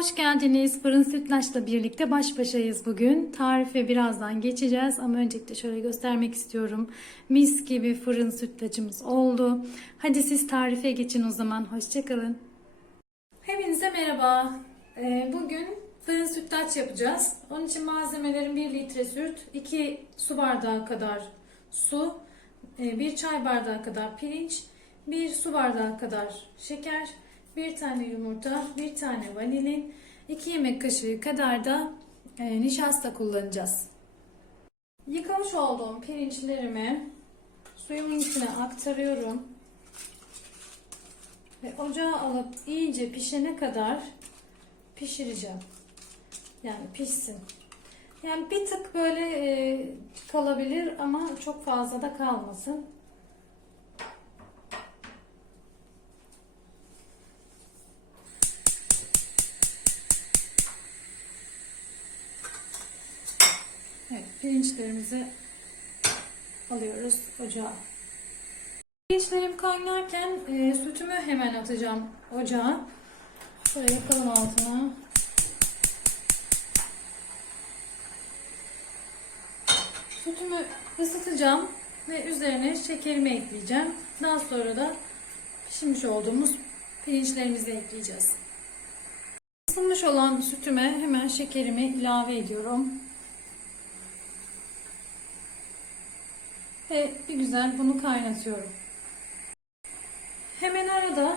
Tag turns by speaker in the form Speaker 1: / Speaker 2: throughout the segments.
Speaker 1: hoş geldiniz. Fırın Sütlaç'la birlikte baş başayız bugün. Tarife birazdan geçeceğiz ama öncelikle şöyle göstermek istiyorum. Mis gibi fırın sütlaçımız oldu. Hadi siz tarife geçin o zaman. Hoşçakalın. Hepinize merhaba. Ee, Bugün fırın sütlaç yapacağız. Onun için malzemelerim 1 litre süt, 2 su bardağı kadar su, 1 çay bardağı kadar pirinç, 1 su bardağı kadar şeker, 1 tane yumurta, 1 tane vanilin, 2 yemek kaşığı kadar da e, nişasta kullanacağız. Yıkamış olduğum pirinçlerimi suyumun içine aktarıyorum. Ve ocağa alıp iyice pişene kadar pişireceğim. Yani pişsin. Yani bir tık böyle e, kalabilir ama çok fazla da kalmasın. Pirinçlerimizi alıyoruz ocağa. Pirinçlerim kaynarken e, sütümü hemen atacağım ocağa. Şöyle yakalım altına. Sütümü ısıtacağım ve üzerine şekerimi ekleyeceğim. Daha sonra da pişmiş olduğumuz pirinçlerimizi ekleyeceğiz. Isınmış olan sütüme hemen şekerimi ilave ediyorum. Ve bir güzel bunu kaynatıyorum. Hemen arada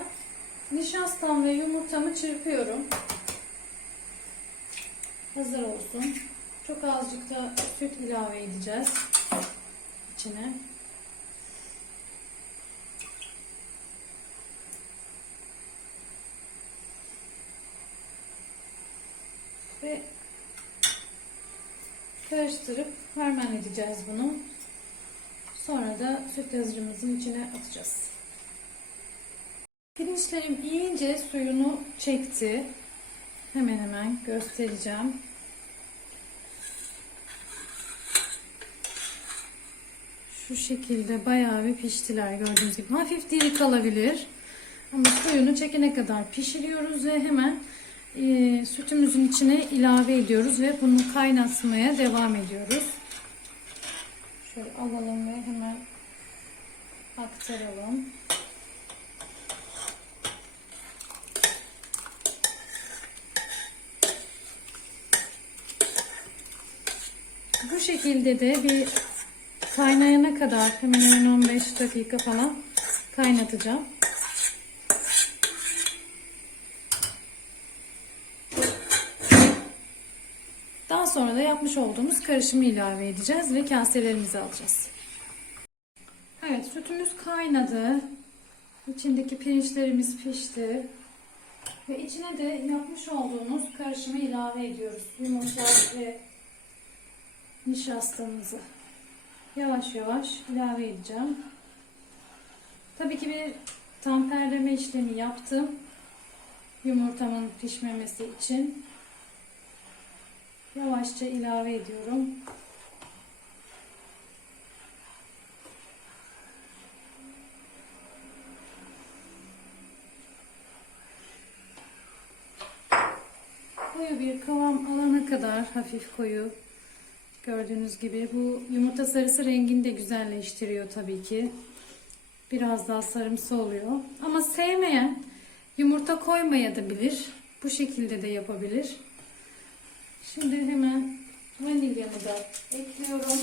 Speaker 1: nişastam ve yumurtamı çırpıyorum. Hazır olsun. Çok azıcık da süt ilave edeceğiz içine. Ve karıştırıp edeceğiz bunu. Sonra da süt yazıcımızın içine atacağız. Pirinçlerim iyice suyunu çekti. Hemen hemen göstereceğim. Şu şekilde bayağı bir piştiler gördüğünüz gibi. Hafif diri kalabilir. Ama suyunu çekene kadar pişiriyoruz ve hemen e, sütümüzün içine ilave ediyoruz ve bunu kaynatmaya devam ediyoruz. Şöyle alalım ve hemen aktaralım. Bu şekilde de bir kaynayana kadar hemen hemen 15 dakika falan kaynatacağım. Sonra da yapmış olduğumuz karışımı ilave edeceğiz ve kaselerimizi alacağız. Evet sütümüz kaynadı. İçindeki pirinçlerimiz pişti. Ve içine de yapmış olduğumuz karışımı ilave ediyoruz. Yumurta ve nişastamızı yavaş yavaş ilave edeceğim. Tabii ki bir tamperleme işlemi yaptım. Yumurtamın pişmemesi için. Yavaşça ilave ediyorum. Koyu bir kıvam alana kadar hafif koyu Gördüğünüz gibi bu yumurta sarısı rengini de güzelleştiriyor tabii ki. Biraz daha sarımsı oluyor. Ama sevmeyen yumurta koymaya da bilir. Bu şekilde de yapabilir. Şimdi hemen vanilyamı da ekliyorum.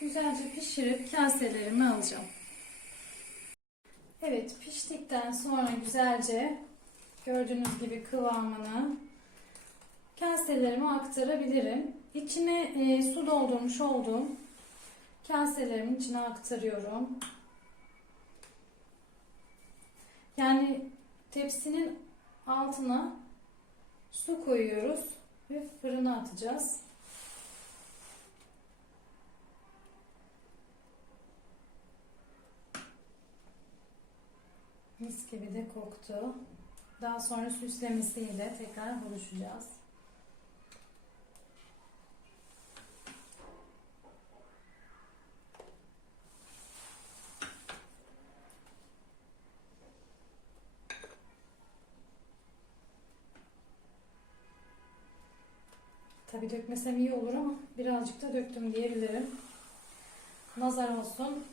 Speaker 1: Güzelce pişirip kaselerime alacağım. Evet piştikten sonra güzelce gördüğünüz gibi kıvamını kaselerime aktarabilirim. İçine e, su doldurmuş olduğum kaselerimin içine aktarıyorum. Yani tepsinin altına su koyuyoruz ve fırına atacağız. Mis gibi de koktu. Daha sonra süslemesiyle tekrar buluşacağız. Tabii dökmesem iyi olur ama birazcık da döktüm diyebilirim. Nazar olsun.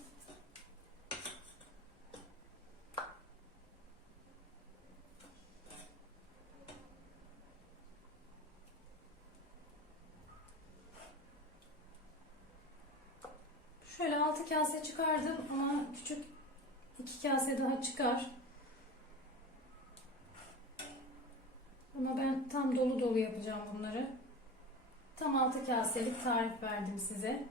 Speaker 1: Şöyle 6 kase çıkardım ama küçük 2 kase daha çıkar. Ama ben tam dolu dolu yapacağım bunları. Tam 6 kaselik tarif verdim size.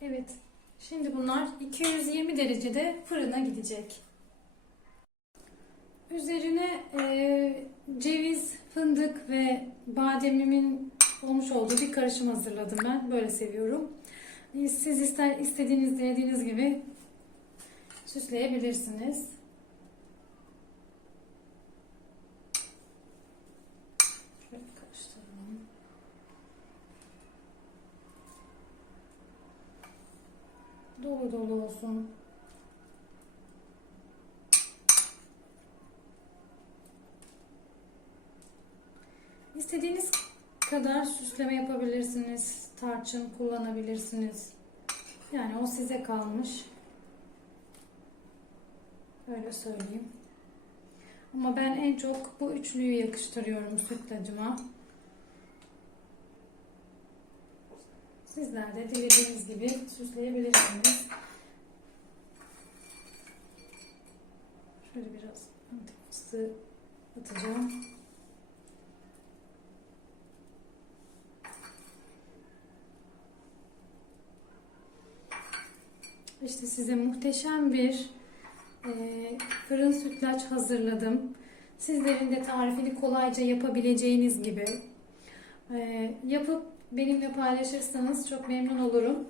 Speaker 1: Evet. Şimdi bunlar 220 derecede fırına gidecek. Üzerine e, ceviz, fındık ve bademimin olmuş olduğu bir karışım hazırladım ben. Böyle seviyorum. E, Siz ister istediğiniz, dilediğiniz gibi süsleyebilirsiniz. Şöyle karıştıralım. Dolu dolu olsun. İstediğiniz kadar süsleme yapabilirsiniz. Tarçın kullanabilirsiniz. Yani o size kalmış. Öyle söyleyeyim. Ama ben en çok bu üçlüyü yakıştırıyorum sütlacıma. Sizler de dilediğiniz gibi süsleyebilirsiniz. Şöyle biraz fıstığı atacağım. İşte size muhteşem bir e, fırın sütlaç hazırladım. Sizlerin de tarifini kolayca yapabileceğiniz gibi e, yapıp benimle paylaşırsanız çok memnun olurum.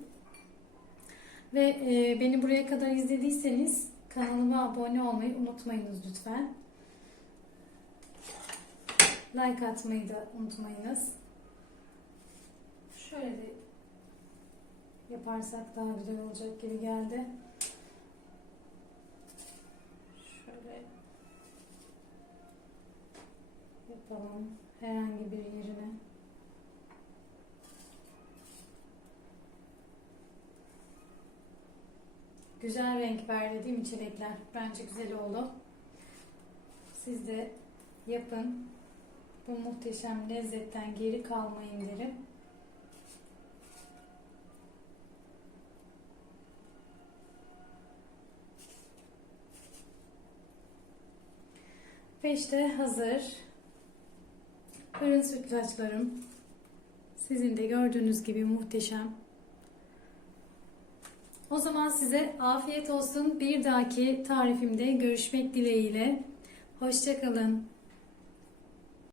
Speaker 1: Ve e, beni buraya kadar izlediyseniz kanalıma abone olmayı unutmayınız lütfen. Like atmayı da unutmayınız. Şöyle de yaparsak daha güzel olacak gibi geldi. Şöyle yapalım herhangi bir yerine. Güzel renk verdi değil mi çilekler? Bence güzel oldu. Siz de yapın. Bu muhteşem lezzetten geri kalmayın derim. Ve hazır. Fırın sütlaçlarım. Sizin de gördüğünüz gibi muhteşem. O zaman size afiyet olsun. Bir dahaki tarifimde görüşmek dileğiyle. Hoşçakalın.